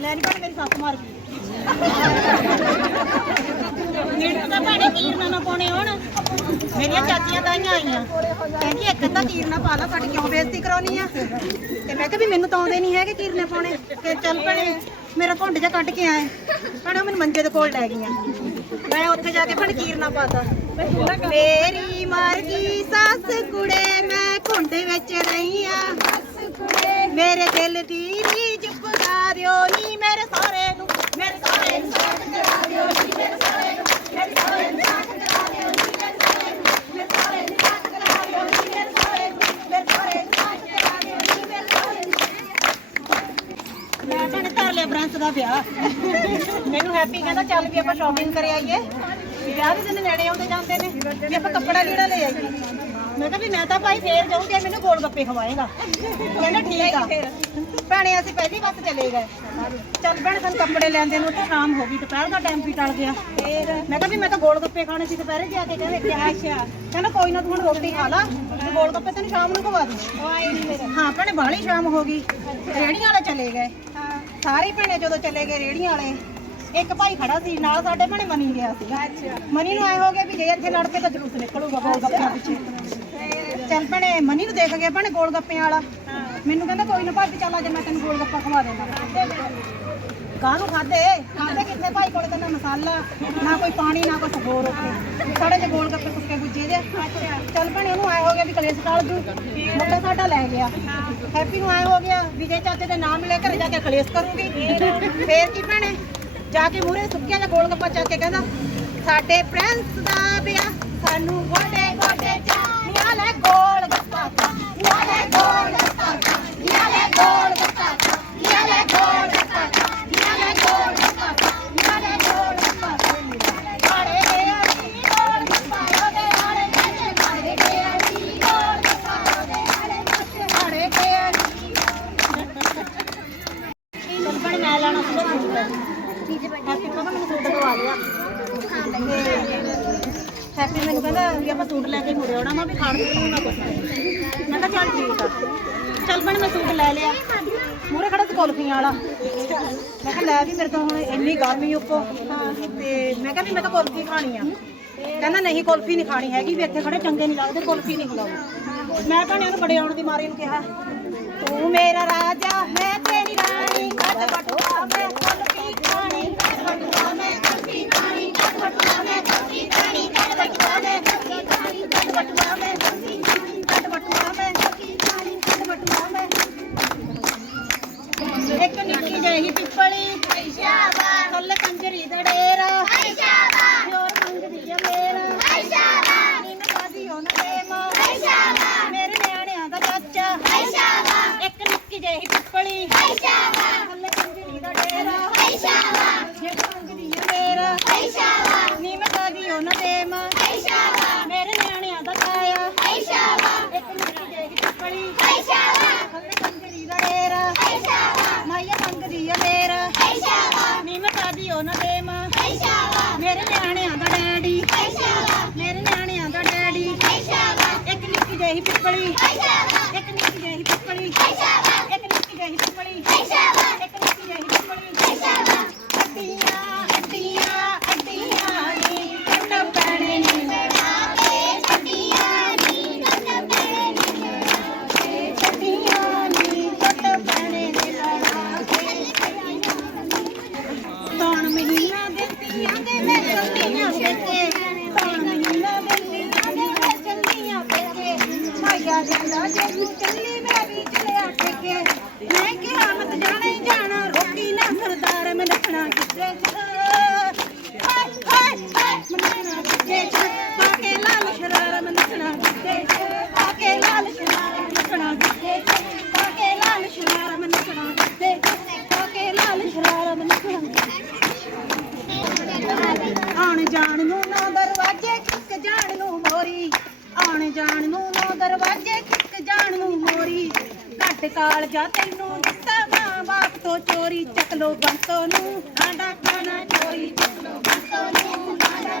ਲੈ ਨਹੀਂ ਭੈਣੇ ਮੇਰੀ ਸੱਸ ਮਾਰ ਗਈ। ਮੈਨੂੰ ਤਾਂ ਭਾਣੇ ਕੀਰਨਾ ਨਾ ਪਾਉਣੇ ਹੋਣ। ਮੇਰੀਆਂ ਚਾਚੀਆਂ ਤਾਈਆਂ ਆਈਆਂ ਕਹਿੰਦੀ ਇੱਕ ਅੱਧਾ ਕੀਰਨਾ ਪਾ ਲਾ ਸਾਡੀ ਕਿਉਂ ਬੇਇੱਜ਼ਤੀ ਕਰਾਉਣੀ ਆ? ਤੇ ਮੈਂ ਕਿਹਾ ਵੀ ਮੈਨੂੰ ਤਾਂ ਆਉਂਦੇ ਨਹੀਂ ਹੈਗੇ ਕੀਰਨੇ ਪਾਉਣੇ। ਤੇ ਚੱਲ ਭੈਣੇ ਮੇਰਾ ਘੁੰਡ ਜਿਹਾ ਕੱਢ ਕੇ ਆਏ। ਭੈਣੇ ਮੈਨੂੰ ਮੰਜੇ ਦੇ ਕੋਲ ਲੈ ਗਈਆਂ। ਮੈਂ ਉੱਥੇ ਜਾ ਕੇ ਭੈਣੇ ਕੀਰਨਾ ਪਾਤਾ। ਮੇਰੀ ਮਰ ਗਈ ਸੱਸ ਕੁੜੇ ਮੈਂ ਘੁੰਡ ਵਿੱਚ ਰਹੀ ਆ। ਮੇਰੇ ਦਿਲ ਦੀ ਪੁਗਾ ਦਿਓ ਨੀ ਮੇਰੇ ਸਾਰੇ ਨੂੰ, ਮੇਰੇ ਸਾਰੇ ਨੂੰ। ਸਾਥ ਕਰਾ ਦਿਓ ਨੀ ਮੇਰੇ ਸਾਰੇ ਨੂੰ ਮੇਰੇ ਸਾਰੇ ਨੂੰ ਸਾਥ ਕਰਾ ਦਿਓ ਨੀ ਮੇਰੇ ਸਾਰੇ ਨੂੰ ਮੇਰੇ ਸਾਰੇ ਨੂੰ ਸਾਥ ਕਰਾ ਦਿਓ ਨੀ ਮੇਰੇ ਸਾਰੇ ਨੂੰ ਮੇਰੇ ਸਾਰੇ ਨੂੰ ਸਾਥ ਕਰਾ ਦਿਓ ਨੀ ਮੇਰੇ ਸਾਰੇ ਨੂੰ ਮੈਂ ਤਾਂ ਧਰ ਲਿਆ ਬ੍ਰਾਂਚ ਦਾ ਵਿਆਹ। ਮੈਨੂੰ ਹੈਪੀ ਕਹਿੰਦਾ, ਚੱਲ ਵੀ ਆਪਾਂ ਸ਼ਾਪਿੰਗ ਕਰ ਆਈਏ ਵਿਆਹ ਦੇ ਦਿਨ ਨੇੜੇ ਆਉਂਦੇ ਜਾਂਦੇ ਨੇ। ਵੀ ਆਪਾਂ ਕੱਪੜਾ ਕਿਹੜਾ ਲੈ ਆਈਏ? ਮੈਂ ਕਿਹਾ ਵੀ ਮੈਂ ਤਾਂ ਭਾਈ ਫੇਰ ਜਾਊਂਗੀ ਇਹ ਮੈਨੂੰ ਗੋਲ ਗੱਪੇ ਖਵਾਏਗਾ। ਕਹਿੰਦਾ ਠੀਕ ਆ। ਭੈਣੇ ਅਸੀਂ ਪਹਿਲੀ ਬੱਸ ਚਲੇ ਗਏ। ਚੱਲ ਭੈਣੇ ਸਾਨੂੰ ਕੱਪੜੇ ਲੈਂਦੇ ਨੂੰ ਉੱਥੇ ਸ਼ਾਮ ਹੋ ਗਈ ਦੁਪਹਿਰ ਦਾ ਟਾਈਮ ਵੀ ਟਲ ਗਿਆ। ਫੇਰ? ਮੈਂ ਕਿਹਾ ਵੀ ਮੈਂ ਤਾਂ ਗੋਲ ਗੱਪੇ ਖਾਣੇ ਸੀ ਦੁਪਹਿਰੇ ਜਾ ਕੇ ਕਹਿੰਦੇ ਕਿਹਾ ਅੱਛਾ ਕਹਿੰਦਾ ਕੋਈ ਨਾ ਤੂੰ ਹੁਣ ਰੋਟੀ ਖਾ ਲਾ ਤੇ ਗੋਲ ਗੱਪੇ ਤੈਨੂੰ ਸ਼ਾਮ ਨੂੰ ਖਵਾ ਦੂੰ ਹਾਂ ਭੈਣੇ ਬਾਹਲੀ ਸ਼ਾਮ ਹੋ ਗਈ। ਰੇੜੀਆਂ ਵਾਲੇ ਚਲੇ ਗਏ। ਸਾਰੇ ਭੈਣੇ ਜਦੋਂ ਚਲੇ ਗਏ ਰੇੜੀਆਂ ਵਾਲੇ ਇੱਕ ਭਾਈ ਖੜਾ ਸੀ ਨਾਲ ਸਾਡੇ ਭੈਣੇ ਮਨੀ ਗਿਆ ਸੀ। ਮਨੀ ਨੂੰ ਆਏ ਹੋ ਗਿਆ ਵੀ ਜੇ ਇੱਥੇ ਲੜ ਕੇ ਤਾਂ ਜਲੂਸ ਨਿਕਲੂਗਾ ਗੋਲ ਗੱਪਿਆਂ ਪਿੱਛੇ। ਚੱਲ ਭੈਣੇ, ਮਨੀ ਨੂੰ ਦੇਖ ਗਿਆ ਭੈਣੇ ਗੋਲ ਗੱਪਿਆਂ ਵਾਲਾ। ਮੈਨੂੰ ਕਹਿੰਦਾ ਕੋਈ ਨਾ ਭਾਬੀ, ਚੱਲ ਅੱਜ ਮੈਂ ਤੈਨੂੰ ਗੋਲ ਗੱਪਾ ਖਵਾ ਦੇਣਾ ਕਾਹਨੂੰ ਖਾਦੇ? ਖਾਦੇ ਕਿੱਥੇ ਭਾਈ ਕੋਲੇ ਤਾਂ ਨਾ ਮਸਾਲਾ, ਨਾ ਕੋਈ ਪਾਣੀ, ਨਾ ਕੁਛ ਹੋਰ ਉੱਥੇ। ਸਾਡੇ ਚ ਗੋਲ ਗੱਪੇ ਸੁੱਕੇ ਗੁੱਜੇ ਦੇ ਚੱਲ ਭੈਣੇ, ਉਹਨੂੰ ਆਏ ਹੋ ਗਿਆ ਵੀ ਕਲੇਸ਼ ਕਾਲ ਜੂ। ਮੁੰਡਾ ਸਾਡਾ ਲੈ ਗਿਆ। ਹੈਪੀ ਨੂੰ ਆਏ ਹੋ ਗਿਆ ਵੀ ਜੇ ਚਾਚੇ ਦੇ ਨਾਮ ਲੈ ਘਰੇ ਜਾ ਕੇ ਕਲੇਸ਼ ਕਰੂਗੀ। ਫੇਰ ਕੀ ਭੈਣੇ? ਜਾ ਕੇ ਮੂਰੇ ਸੁੱਕਿਆ ਜਿਹਾ ਗੋਲ ਗੱਪਾ ਚੱਕ ਕੇ ਕਹਿੰਦਾ, ਸਾਡੇ ਪ੍ਰਿੰਸ ਦਾ ਵਿਆਹ, ਸਾਨੂੰ ਗੋਡੇ ਗੋਡੇ ਚਾ ਲੈ ਗੋਲ ਗੱਪਾ ਖਾ, ਨਿਆ ਲੈ ਗੋਲ ਗੱਪਾ ਖਾ, ਨਿਆ ਲੈ ਗੋਲ ਗੱਪਾ ਖਾ, ਨਿਆ ਲੈ ਗੋਲ ਗੱਪਾ ਖਾ, ਨਿਆ ਲੈ ਗੋਲ ਗੱਪਾ ਖਾ, ਨਿਆ ਲੈ ਗੋਲ ਗੱਪਾ ਖਾ। ਆੜੇ ਗਿਆ ਜੀ ਗੋਲ ਗੱਪਾ, ਉਹਦੇ ਆੜੇ ਨਾਚੇ, ਆੜੇ ਗਿਆ ਜੀ ਗੋਲ ਗੱਪਾ, ਉਹਦੇ ਆੜੇ ਨਾਚੇ, ਆੜੇ ਗਿਆ ਜੀ ਚੱਲ ਭੈਣੇ ਮੈਂ ਲੈਣਾ ਸੀਗਾ ਸੂਟ ਹੈਪੀ ਕਹਿੰਦਾ ਮੈਨੂੰ ਸੂਟ ਦਵਾ ਲਿਆ ਹੈਪੀ ਮੈਨੂੰ ਕਹਿੰਦਾ ਵੀ ਆਪਾਂ ਸੂਟ ਲੈ ਕੇ ਮੁੜੇ ਆਉਣਾ ਮੈਂ ਵੀ ਖਾਣ ਪੀਣ ਨੂੰ ਨਾ ਕੁਛ ਮੈਂ ਕਿਹਾ ਚੱਲ ਠੀਕ ਆ। ਚੱਲ ਭੈਣੇ ਮੈਂ ਸੂਟ ਲੈ ਲਿਆ ਮੂਰੇ ਖੜਾ ਸੀ ਕੁਲਫੀਆਂ ਵਾਲਾ। ਮੈਂ ਕਿਹਾ ਲੈ ਵੀ ਮੇਰੇ ਤੋਂ ਹੁਣ ਇੰਨੀ ਗਰਮੀ ਉੱਪਰ। ਤੇ ਮੈਂ ਕਿਹਾ ਵੀ ਮੈਂ ਤਾਂ ਕੁਲਫੀ ਖਾਣੀ ਆ ਕਹਿੰਦਾ ਨਹੀਂ ਕੁਲਫੀ ਨਹੀਂ ਖਾਣੀ ਹੈਗੀ ਵੀ ਇੱਥੇ ਖੜੇ ਚੰਗੇ ਨਹੀਂ ਲੱਗਦੇ। ਕੁਲਫੀ ਨਹੀਂ ਖਿਲਾਓ ਮੈਂ ਭੈਣੇ ਉਹਨੂੰ ਬੜੇ ਆਉਣ ਦੀ ਮਾਰੀ ਨੂੰ ਕਿਹਾ। ਤੂੰ ਮੇਰਾ ਰਾਜਾ। ਮੈਂ ਤੇਰੀ ਰਾਣੀ। ਕੱਟ ਬਟੂਆ ਮੈਂ ਕੁਲਫੀ ਖਾਣੀ ਕੱਟ ਬਟੂਆ ਮੈਂ ਕੁਲਫੀ ਖਾਣੀ ਕੱਟ ਬਟੂਆ ਮੈਂ ਕੁਲਫੀ ਖਾਣੀ ਕੱਟ ਬਟੂਆ ਮੈਂ ਕੁਲਫੀ ਖਾਣੀ ਕੱਟ ਬਟੂਆ ਮੈਂ ਕੁਲਫੀ ਖਾਣੀ ਕੱਟ ਬਟੂਆ ਮੈਂ ਕੁਲਫੀ ਖਾਣੀ ਕੱਟ ਬਟੂਆ ਮੈਂ ਇੱਕ ਨਿੱਕੀ ਜਿਹੀ ਪਿੱਪਲੀ ਸ਼ਾਬਾਸ਼ ਥੱਲੇ ਕੰਜਰੀ ਦਾ ਡੇਰਾ ਸ਼ਾਬਾਸ਼ ਹੋਰ ਮੰਗਦੀ ਆ ਮੇਰਾ ਸ਼ਾਬਾਸ਼ ਨੀ ਮੈਂ ਕਾਦੀ ਹੋਣ ਪ੍ਰੇਮਾ ਸ਼ਾਬਾਸ਼ ਮੇਰੇ ਨਿਆਣਿਆਂ ਦਾ ਚਾਚਾ ਸ਼ਾਬਾਸ਼ ਇੱਕ ਨਿੱਕੀ ਜਿਹੀ ਪਿੱਪਲੀ ਸ਼ਾਬਾਸ਼ ਥੱਲੇ ਕੰਜਰੀ ਦਾ ਡੇਰਾ ਸ਼ਾਬਾਸ਼ ਜੇ ਮੰਗਦੀ ਆ ਮੇਰਾ ਸ਼ਾਬਾਸ਼ ਨੀ ਮੈਂ ਕਾਦੀ ਹੋਣ ਪ੍ਰੇਮਾ ਸ਼ਾਬਾਸ਼ ਮੇਰੇ ਨਿਆਣਿਆਂ ਦਾ ਤਾਇਆ ਸ਼ਾਬਾਸ਼ ਇੱਕ ਨਿੱਕੀ ਜਿਹੀ ਪਿੱਪਲੀ ਸ਼ਾਬਾਸ਼ ਥੱਲੇ ਕੰਜਰੀ ਦਾ ਡੇਰਾ ਮਾਇਆ ਮੰਗਦੀ ਆ ਮੇਰਾ ਨੀ ਮੈਂ ਕਾਦੀ ਉਹ ਨਾ ਮੇਰੇ ਨਿਆਣਿਆਂ ਦਾ ਡੈਡੀ। ਮੇਰੇ ਨਿਆਣਿਆਂ ਦਾ ਡੈਡੀ। ਇੱਕ ਨਿੱਕੀ ਜਿਹੀ ਪਿੱਪਲੀ। ਛਾਇਆ ਜਾਂਦਾ ਜੇ ਤੂੰ ਚੱਲੀ ਮੈਂ ਵੀ ਚਲਿਆ ਪੇਕੇ ਮੈਂ ਕਿਹਾ ਮਤ ਜਾਣਾ ਹੀ ਜਾਣਾ ਰੋਟੀ ਨਾ ਸਰਦਾਰ ਮੈਂ ਨੱਚਣਾ ਕਿੱਥੇ ਚ ਹਾਏ ਹਾਏ ਹਾਏ ਕਿੱਥੇ ਚ ਪਾ ਕੇ ਲਾਲ ਸ਼ਰਾਰਾ ਮੈਂ ਨੱਚਣਾ ਕਿੱਥੇ ਚ ਘੱਟ ਕਾਲ ਜਾ ਤੈਨੂੰ ਦਿੱਤਾ ਮਾਂ ਬਾਪ ਤੋਂ ਚੋਰੀ ਚੱਕ ਲੋ ਬੰਤੋ ਨੂੰ। ਆਂਡਾ ਖਾਣਾ ਚੋਰੀ ਚੱਕ ਲੋ ਬੰਤੋ ਨੂੰ, ਆਂਡਾ